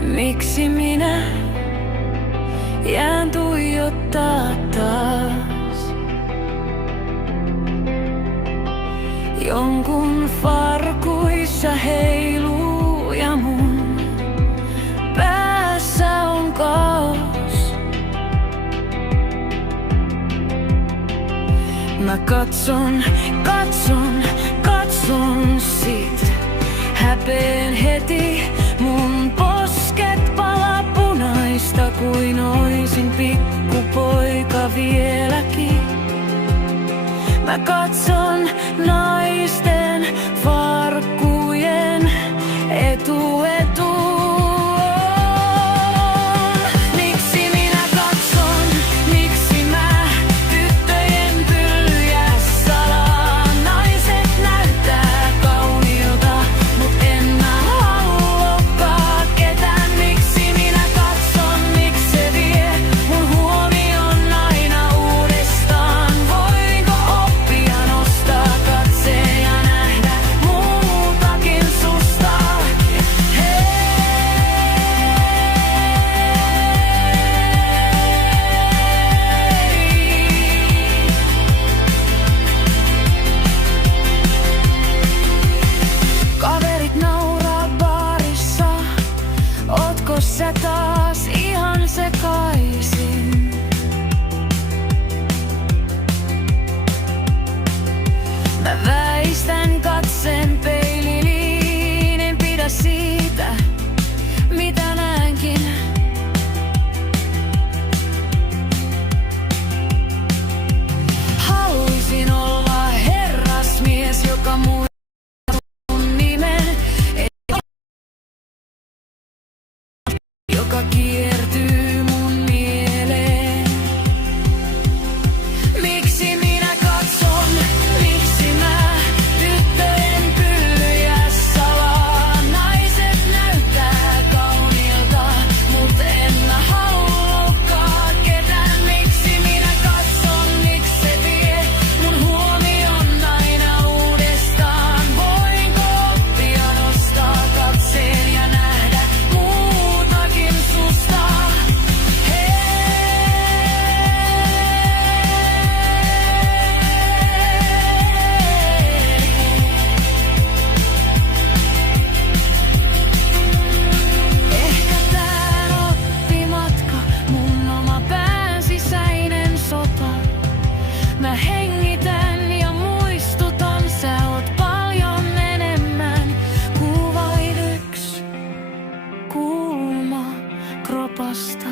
Miksi minä jään tuijottaa taas jonkun farkuissa heiluu ja mun päässä on kaos. Mä katson sit, häpeen heti, mun posket palaa punaista kuin oisin pikkupoika vieläkin. Mä katson naisten farkkujen etuun. Miksi minä katson, miksi mä tyttöjen pyllyjä salaan? Naiset näyttää kauniilta, mut en mä haluakaan ketään. Miksi minä katson, miksi se vie mun huomion aina uudestaan? Voinko oppia nostaa katseen ja nähdä muutakin susta? Kaverit nauraa baarissa, ootko sä taas ihan sekaisin? Mä väistän katseen peililiin, en pidä siitä, mitä näenkin. Haluisin olla herrasmies, joka muistaa mun nimen, joka kiertyy mun mieleen. Miksi minä katson, miksi mä tyttöjen pyllyjä salaan? Naiset näyttää kauniilta, mut en mä haluakaan ketään. Miksi minä katson, miksi se vie mun huomion aina uudestaan? Voinko oppia nostaa katseen ja nähdä muutakin susta? Ehkä tää oppimatka, mun oma pään sisäinen sota. Mä hengitän ja muistutan, sä oot paljon enemmän kuin vain yks kulma kropasta.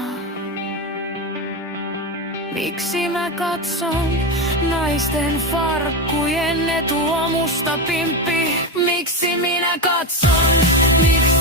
Miksi mä katson naisten farkkujen etuomusta, pimppi? Miksi minä katson, miksi